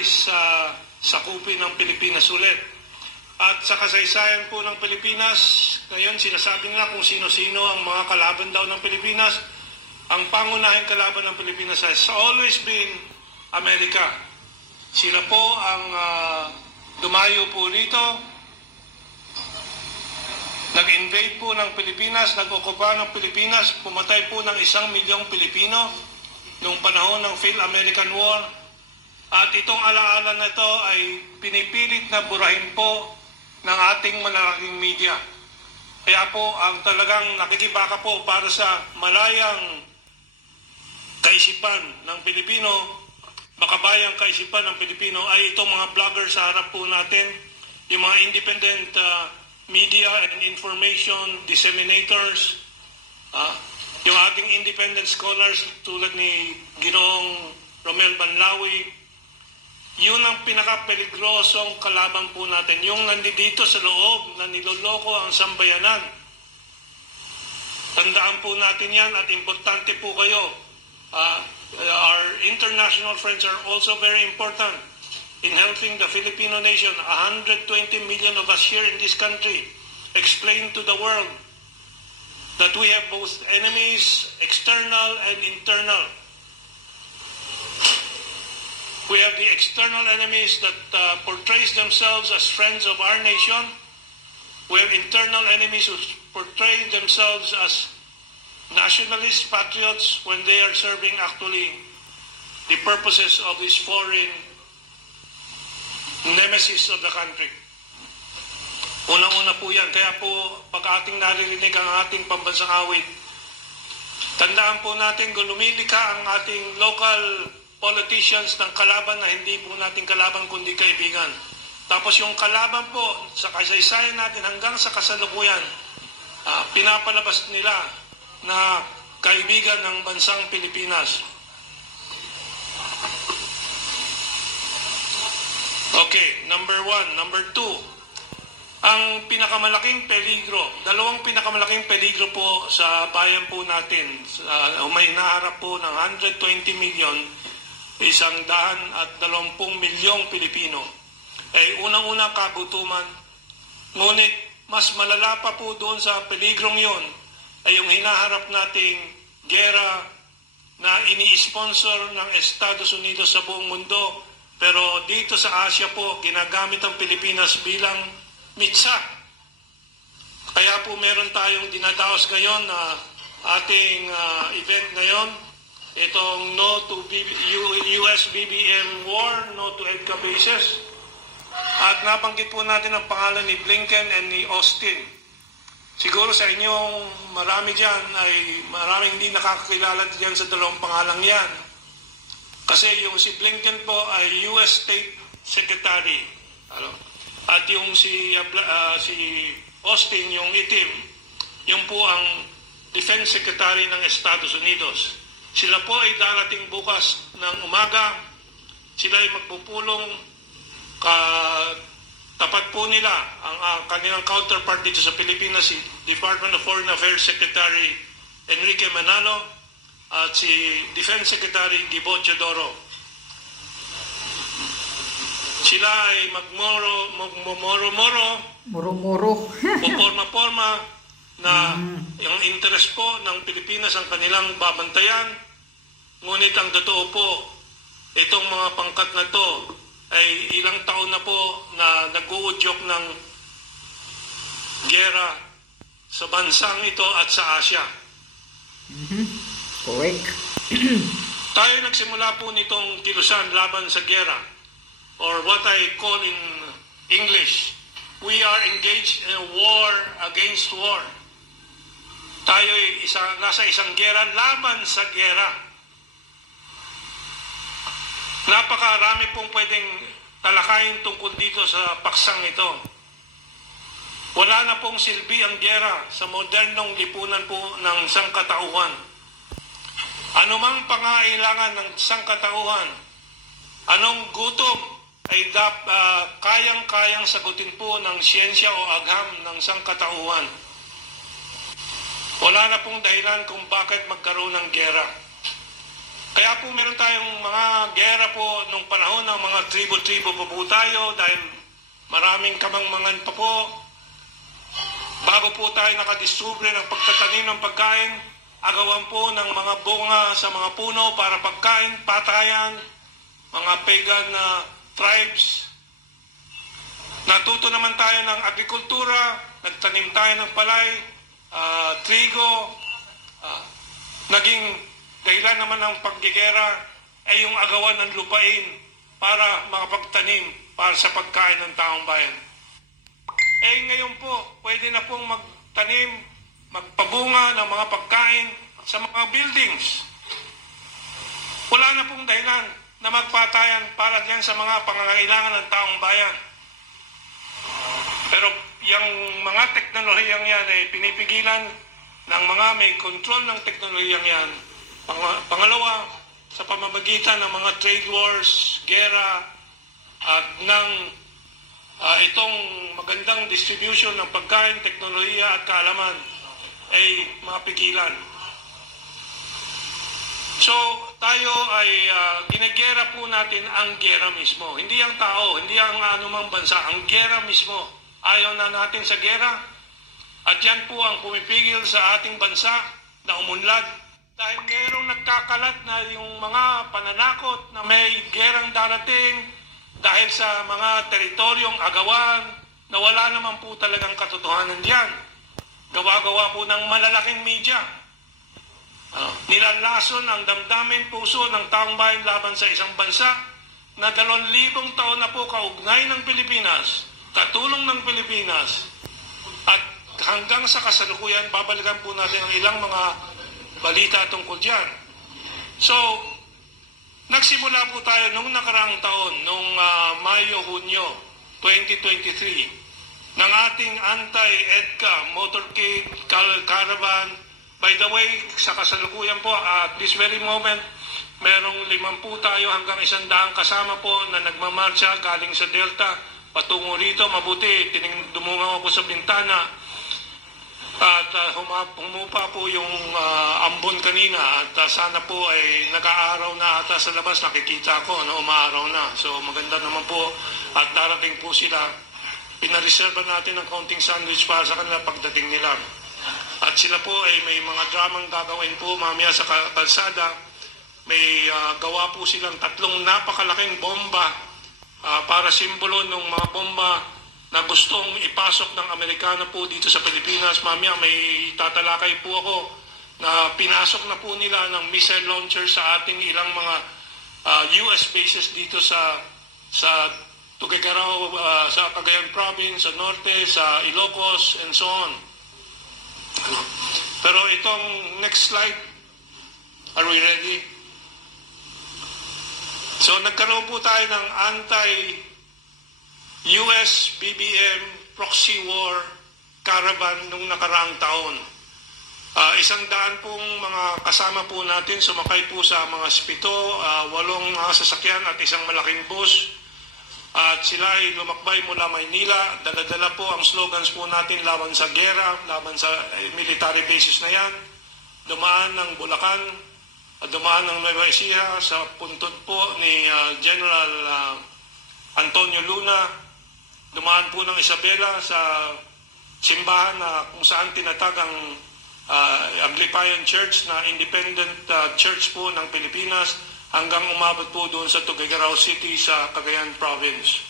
nais sakupin ng Pilipinas ulit. At sa kasaysayan po ng Pilipinas, ngayon sinasabi nga kung sino-sino ang mga kalaban daw ng Pilipinas. Ang pangunahing kalaban ng Pilipinas has always been Amerika. Sila po ang dumayo po rito, nag-invade po ng Pilipinas, nag-okupa ng Pilipinas, pumatay po ng 1 milyong Pilipino noong panahon ng Phil-American War. At itong alaala na ito ay pinipilit na burahin po ng ating malalaking media. Kaya po ang talagang nakikibaka po para sa malayang kaisipan ng Pilipino, makabayang kaisipan ng Pilipino ay itong mga vloggers sa harap po natin, yung mga independent media and information disseminators, yung ating independent scholars tulad ni Ginoong Romel Banlawi. Yun ang pinaka-peligrosong kalaban po natin, yung nandito sa loob na niloloko ang sambayanan. Tandaan po natin yan at importante po kayo. Our international friends are also very important in helping the Filipino nation. 120 million of us here in this country explain to the world that we have both enemies, external and internal. We have the external enemies that portrays themselves as friends of our nation. We have internal enemies who portray themselves as nationalist patriots when they are serving actually the purposes of this foreign nemesis of the country. Unang-una po yan. Kaya po, pag ating naririnig ang ating pambansang awit, tandaan po natin kung lumilika ang ating local politicians ng kalaban na hindi po natin kalaban kundi kaibigan. Tapos yung kalaban po sa kasaysayan natin hanggang sa kasalukuyan, pinapalabas nila na kaibigan ng bansang Pilipinas. Okay, number 1. Number 2, ang pinakamalaking peligro, dalawang pinakamalaking peligro po sa bayan po natin, may naharap po ng 120 million, 120 milyong Pilipino. Ay unang-unang kagutuman, ngunit mas malala pa po doon sa peligrong yon ay yung hinaharap nating gera na ini-sponsor ng Estados Unidos sa buong mundo. Pero dito sa Asia po, ginagamit ang Pilipinas bilang mitsa. Kaya po meron tayong dinadaos ngayon na ating event ngayon, itong No to US-BBM War, No to EDCA Bases. At nabanggit po natin ang pangalan ni Blinken and ni Austin. Siguro sa inyong marami dyan ay maraming hindi nakakakilala dyan sa dalawang pangalang yan. Kasi yung si Blinken po ay US State Secretary. At yung si Austin, yung itim, yung po ang Defense Secretary ng Estados Unidos. Sila po ay darating bukas ng umaga. Sila ay magpupulong tapat po nila ang kanilang counterpart dito sa Pilipinas, si Department of Foreign Affairs Secretary Enrique Manalo at si Defense Secretary Gibo Teodoro. Sila ay puporma-porma na yung interest po ng Pilipinas ang kanilang babantayan. Ngunit ang totoo po, itong mga pangkat na to ay ilang taon na po na nag-uudyok ng gera sa bansang ito at sa Asia. Correct. Tayo nagsimula po nitong kilusan laban sa gera, or what I call in English, we are engaged in a war against war. Tayo ay nasa isang gera laban sa gera. Napakarami pong pwedeng talakayin tungkol dito sa paksang ito. Wala na pong silbi ang gera sa modernong lipunan po ng sangkatauhan. Anumang pangailangan ng sangkatauhan, anong gutom ay kayang-kayang sagutin po ng siyensya o agham ng sangkatauhan. Wala na pong dahilan kung bakit magkaroon ng gera. Kaya po meron tayong mga gera po nung panahon ng mga tribo-tribo po tayo dahil maraming kamangmangan pa po. Bago po tayo nakadiskubre ng pagtatanim ng pagkain, agawan po ng mga bunga sa mga puno para pagkain, patayan, mga pagan na tribes. Natuto naman tayo ng agrikultura, nagtanim tayo ng palay, trigo, naging dahilan naman ng paggigera ay yung agawan ng lupain para makapagtanim para sa pagkain ng taong bayan. Eh ngayon po, pwede na pong magtanim, magpabunga ng mga pagkain sa mga buildings. Wala na pong dahilan na magpatayan para diyan sa mga pangangailangan ng taong bayan. Pero yung mga teknolohiyang yan ay pinipigilan ng mga may control ng teknolohiyang yan. Pangalawa, sa pamamagitan ng mga trade wars, gera, at ng itong magandang distribution ng pagkain, teknolohiya at kaalaman ay mapigilan. So, tayo ay ginagera po natin ang gera mismo. Hindi ang tao, hindi ang anumang bansa, ang gera mismo. Ayaw na natin sa gera. At yan po ang pumipigil sa ating bansa na umunlad. Dahil mayroong nagkakalat na yung mga pananakot na may gerang darating dahil sa mga teritoryong agawan na wala naman po talagang katotohanan diyan. Gawa-gawa po ng malalaking media. Nilalason ang damdamin puso ng taong bayan laban sa isang bansa na 2,000 taon na po kaugnay ng Pilipinas, katulong ng Pilipinas, at hanggang sa kasalukuyan, babalikan po natin ang ilang mga balita tungkol dyan. So, nagsimula po tayo nung nakaraang taon, nung Mayo-Hunyo 2023, ng ating anti-EDCA motorcade caravan. By the way, sa kasalukuyan po, at this very moment, merong 50 tayo hanggang 100 kasama po na nagmamarcha galing sa Delta patungo rito. Mabuti, dumungaw ako sa bintana at humupa po yung ambon kanina at sana po ay nag-aaraw na ata sa labas, nakikita ko, umaaraw na. So maganda naman po at darating po sila. Pinareserva natin ng kaunting sandwich para sa kanila pagdating nila. At sila po ay may mga dramang gagawin po mamaya sa kalsada. May gawa po silang 3 napakalaking bomba para simbolo ng mga bomba na gustong ipasok ng Amerikano po dito sa Pilipinas. Mamaya may tatalakay po ako na pinasok na po nila ng missile launcher sa ating ilang mga US bases dito sa Tuguegarao, sa Cagayan Province, sa Norte, sa Ilocos, and so on. Pero itong next slide, are we ready? So nagkaroon po tayo ng anti-US BBM proxy war caravan nung nakaraang taon. 100 pong mga kasama po natin sumakay po sa mga spito, 8 mga sasakyan at isang malaking bus. At sila ay lumakbay mula Maynila. Dala-dala po ang slogans po natin laban sa gera, laban sa military bases na yan. Dumaan ng Bulacan, dumaan ng Nueva Ecija sa puntod po ni General Antonio Luna. Dumaan po ng Isabela sa simbahan na kung saan tinatag ang Aglipayan Church na independent church po ng Pilipinas, hanggang umabot po doon sa Tuguegarao City sa Cagayan Province.